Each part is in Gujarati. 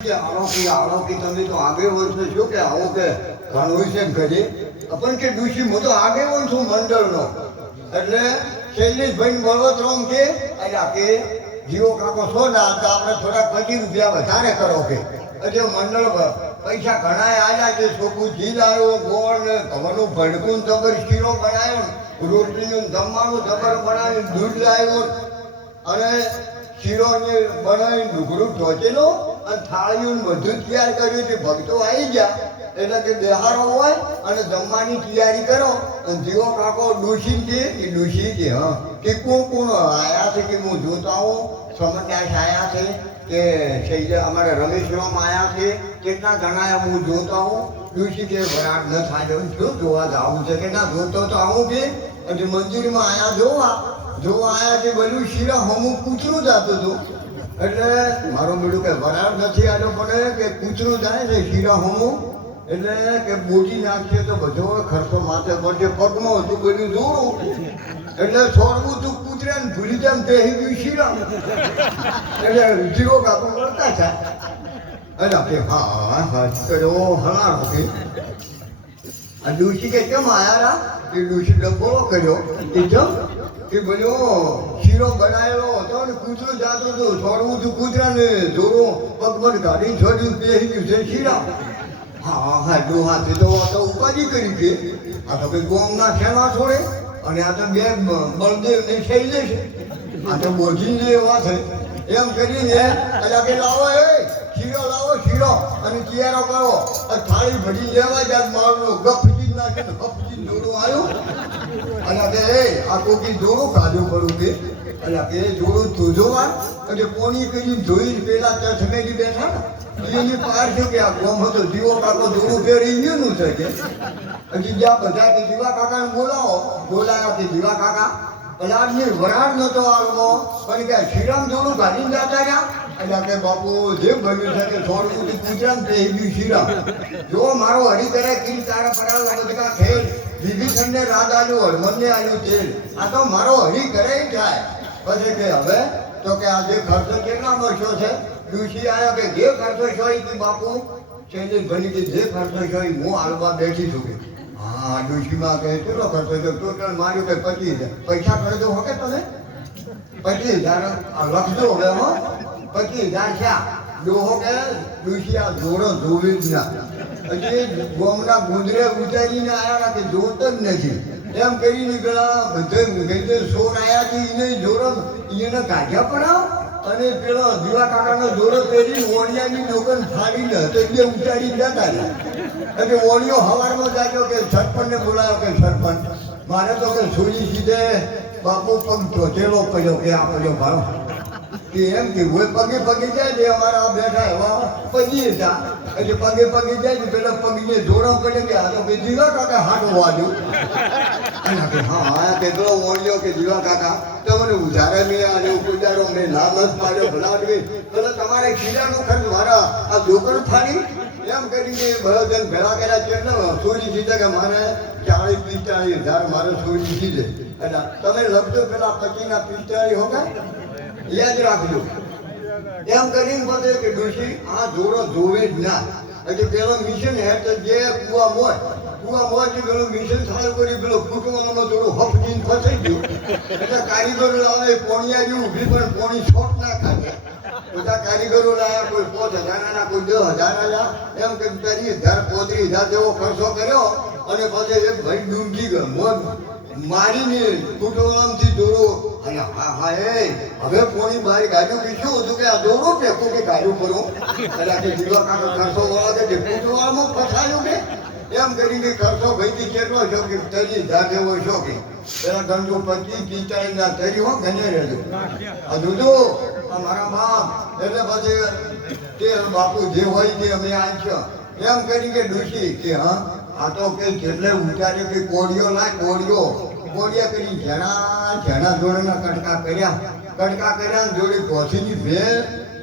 આવો કે તમે તો આગેવાન છો શું કે આવો કે ઘણું છે ઘરે પણ કે ડુસી હું તો આગેવાન છું મંડળનો એટલે શૈલેષભાઈ બળવતરામ કે અલ્યા કે જીવો કાકો છો ને તો આપણે થોડા 25 રૂપિયા વધારે કરો કે એટલે મંડળ પૈસા ઘણા આવ્યા છે છોકરું જીલ આવ્યો ગોળ ને ઘઉંનું ભડકું જબર શીરો બનાવ્યો રોટલીનું જમવાનું જબર બનાવ્યું દૂધ લાવ્યો અને શીરો ને બનાવીને ઢુકડું ઢોચેલો અને થાળીનું બધું તૈયાર કર્યું છે ભક્તો આવી ગયા એટલે કે બહારો હોય અને જમવાની તૈયારી કરો અને જીવો કાકો ડોશી છે એ ડોશી છે હા કે કોણ આયા છે કે હું જોતા આવું સમન્યાસ આયા છે કે શૈલે અમારા રમેશરામ આયા છે કેટલા જણા હું જોતા આવું ડોશી કે વરાટ ન થાય શું જોવા જવું છે કે ના જોતો તો આવું કે અને મંદિરમાં આયા જોવા આયા કે બધું શીરા હમું કૂતરું જતું હતું એટલે મારું બીડું કે વરાળ નથી આવ્યો પણ કે કૂતરું જાય છે શીરા હમું એટલે કે બોટી નાખીએ તો બધો ખર્ચો માથે પડશે પગમાં હતું બધું જોડું એટલે છોડવું તું કૂતરે ને ભૂલી જાય બેસી ગયું શીરા એટલે જીવો કાકો મળતા છે એટલે કે હા કર્યો હલારો કે આ ડૂસી કે કેમ આયા એ ડૂસી ડબ્બો કર્યો એ જમ કે બોલ્યો શીરો બનાવેલો હતો ને કૂતરું જાતું હતું છોડવું તું કૂતરા ને જોડું પગમન કાઢી છોડ્યું બેસી ગયું છે શીરા હા ડોહાથી તો ઉપાધિ કરી છે આ તો કઈ ગોમના ખેલા છોડે અને આ તો બે બળદેવ ને શૈલે છે આ તો બોજીને એવા છે એમ કરીને એટલે કે લાવો શીરો અને ચિયારો કરો થાળી ભરી લેવા જાય મારું ગફજી નાખીને હફજી જોડું આવ્યું અને કે આ કોકી જોડું કાઢું પડું કે એટલે કે જોડું ધોજોમાં અને પોણી કરી ધોઈ પેલા ચઠમેલી બેઠા ને એની પાર છે કે આ ગોમ હતો જીવો કાકો જોડું ફેરી ગયું છે કે હજી જ્યાં બધા કે જીવા કાકાને બોલાયા કે જીવા કાકા પલાડની વરાળ નતો આવવો પણ કે શ્રીરામ જોડું ગાડીને જતા રહ્યા એટલે કે બાપુ જે બન્યું છે કે થોડું ગુજરાત થઈ ગયું શ્રીરામ જો મારો હરી કરે કીર તારા પરાળ બધા ખેલ વિભીષણને રાજ આવ્યું હરમનને આવ્યું તેલ આ તો મારો હરી કરે જાય પછી કે હવે તો કે આ જે ખર્ચો કેટલા વર્ષો છે ડુસી આવ્યો કે જે ખર્ચો છો એ બાપુ શૈલેષભાઈ કે જે ખર્ચો છો એ હું હાલવા બેઠી છું કે હા ડુસીમાં કે કેટલો ખર્ચો છે ટોટલ માર્યું કે 25,000 પૈસા ખર્ચો હો કે તમે 25,000 લખજો હવે હો 25,000 છે ડોહો કે ડુસી આ જોડો જોવી જ ના હજી ગોમના ગુંદરે ઉતારીને આવ્યા કે જોત જ નથી એમ કરીને પેલા બધે સોર આવ્યા છે એને જોડો એને કાઢ્યા પડાવ અને પેલો દીવા કાકાનો જોડો પહેરી ઓળિયાની દુકાન ફાડીને તો એ ઉતારી જતા એટલે ઓળિયો હવારમાં જાગ્યો કે સરપંચને બોલાયો કે સરપંચ મારે તો કે છોડી સીધે બાપુ પગ ધોચેલો પડ્યો કે આ પડ્યો ભાવ કે એમ કે પગે જાય છે અમારા બેઠા એવા પગી હતા એટલે પગે જાય છે પેલા પગને જોડો પડે કે આ તો કે દીવા કાકા હાટો વાગ્યું અને હા કે પેલો ઓળિયો કે દીવા કાકા તમને ઉધારે મેં આજે ઉજારો મેં નામ જ પાડ્યો ભલાડવી એટલે તમારે ખીરાનો ખર્ચ મારા આ દુકાન ફાડી એમ કરીને બળદન ભેળા કર્યા કેટલો ચોરી દીધા કે મારે 40-45,000 મારે ચોરી દીધે એટલે તમે લખજો પેલા 25,000 હોગા યાદ રાખજો એમ કરીને બધે કે ડોશી આ જોડો જોવે જ ના એટલે પેલો મિશન હેઠ જે કુવા મોય કે પેલો મિશન ચાલુ કરી પેલો ફૂટવામાં થોડું હફજીને ફસાઈ ગયું એટલે કારીગરો લાવે પોણિયા જેવું ઊભી પણ પોણી છોટ ના ખાતે બધા કારીગરો લાયા કોઈ 5,000 કોઈ 10,000 એમ કે 30,000-35,000 જેવો ખર્ચો કર્યો અને પછી એક ભાઈ ડૂબી ગયો મારીને કુટુંબથી દોરો અને હા હવે પોણી બારી ગાડ્યું કે શું હતું કે આ દોરો ટેકો કે ગાડ્યું કરું એટલે કે દીવા કાકો ખર્ચો વાળા કે કુટુંબમાં ફસાયું કે એમ કરીને ખર્ચો ભાઈથી કેટલો છો કે 30,000 જેવો છો કે પેલા ગંજો 25-45,000 તરી હો ગણે રહેજો આ દૂધો મારા બાપ એટલે પછી તે બાપુ જે હોય તે અમે આવીશું એમ કરી કે ડૂસી કે હા આ તો કે જેટલે ઉતાર્યો કે કોડિયા કરી જેના જોડેના કટકા કર્યા જોડે કોથીની ભેળ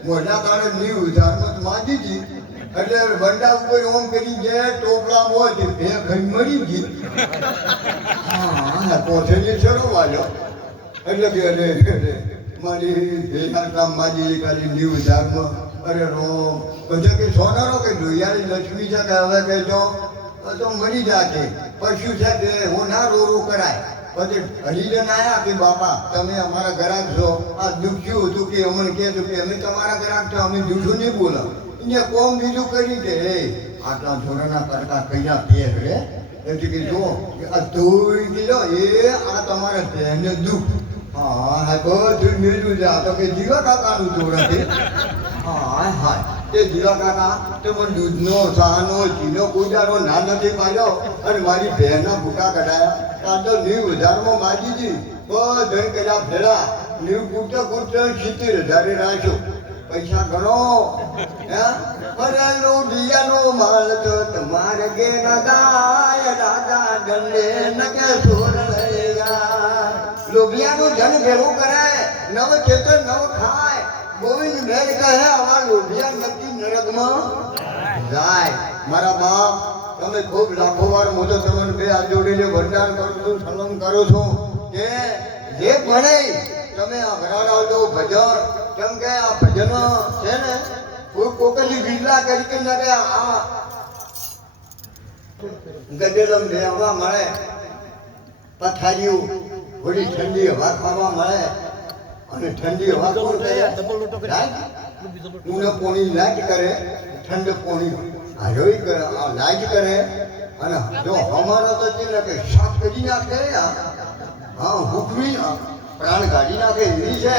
મોઢા તારે ની ઉધારમાં માંગી હતી એટલે બંડા ઉપર ઓમ કરી ગયા ટોપલા મોજ ભે ખાઈ મરી ગઈ હા કોથીની છેડો વાળ્યો એટલે કે મારી ભેગા કામ માજી ખાલી ની ઉધારમાં અરે રોમ બધે કે સોનારો કે જોયારી લક્ષ્મી છે કે હવે કહેજો તો મરી જાતે પશુ છે કે હું ના રોરું કરાય પછી હરીજન આવ્યા કે બાપા તમે અમારા ગ્રાહક છો આ દુખ્યું હતું કે અમને કહેતું કે અમે તમારા ગ્રાહક છો અમે જૂઠું નહીં બોલો એને કોમ બીજું કરી કે હે આટલા છોરાના કરતા કયા પેર રે એટલે કે જો આ ધોઈ ગયો એ આ તમારા બહેને દુઃખ હા હા બધું મેળવું જા તો કે જીવા કાકાનું જોર છે હા હા તે જીવા કાકા તે મને દૂધનો ચાનો ચીનો કુદારો ના નથી પાડ્યો અને મારી બહેનના ભૂકા કઢાયા કાં તો 90,000માં માજી હતી બધું કર્યા ફેરા 90 કૂટતા 70,000 રાખ્યો પૈસા ગણો હે પરેલો દિયાનો માલ તો તમારે ઘેર ગાય રાજા દંડે નકે સોર લઈયા લોભિયાનું જન ભેળું કરે નવ ચેતન નવ ખાય ગોવિંદ મેર કહે આવા લોભિયા નક્કી નરકમાં જાય મારા બાપ તમે ખૂબ લાખો વાર હું તો તમને બે હાથ જોડીને વરદાન કરું છું સલામ કરું છું કે જે ભણે તમે અઘરાડો ભજન કેમ કે આ ભજનો છે ને કોઈ કોકલી બિરલા કરી કે ના કે આ ગજેલમ બેહવા મળે પથારીઓ થોડી ઠંડી હવા ખાવા મળે અને ઠંડી હવા કોણ કરે ઊંડો પોણી લાઈટ કરે ઠંડ પોણી હારોઈ કરે આ લાઈટ કરે અને જો અમારો તો છે ને કે શાક કરી નાખે હા હુકમી પ્રાણ કાઢી નાખે એવી છે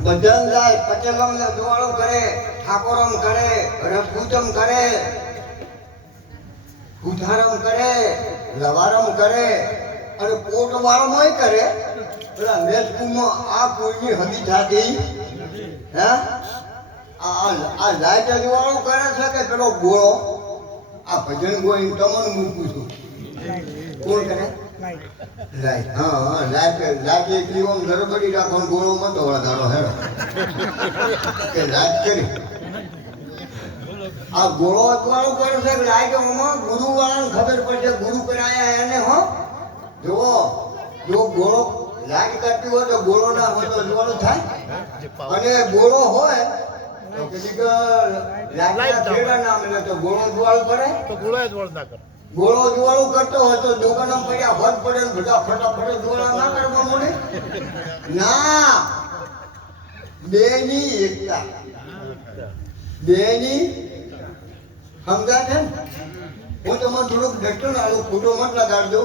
બધા જાય પટેલમ ને દોવાળો કરે ઠાકોરમ કરે રજપૂતમ કરે ઉધારમ કરે લવારમ કરે અને કોટવાળમાં કરે પેલા મેજકુમાં આ કોઈની હદી થાતી હે આ લાઈટ વાળો કરે છે કે પેલો ગોળો આ ભજન ગોળી તમને મૂકું છું કોણ કરે લાઈટ હા લાઈટ એકલી ઓમ ધરબડી રાખો ગોળો મતો વળગાડો હેરો કે લાઈટ કરી આ ગોળો વાળો કરે છે લાઈટ ઓમાં ગુરુ વાળાને ખબર પડશે ગુરુ કરાયા એને હો જો ગોળો લાઈટ કરતી હોય તો ગોળો ના હોય તો જોવાનું થાય અને ગોળો હોય તો કેટલીક લાઈટ છેડા ના મળે તો ગોળો જોવાળું કરે તો ગોળો જોવાળું ના કરે ગોળો જોવાળું કરતો હોય તો દુકાનમાં પડ્યા હોત પડે ને બધા ફટાફટ જોવાળા ના કરવા મળે ના બેની એકતા બેની સમજા છે હું તમને થોડુંક ડક્ટર આલું ખોટો મત લગાડજો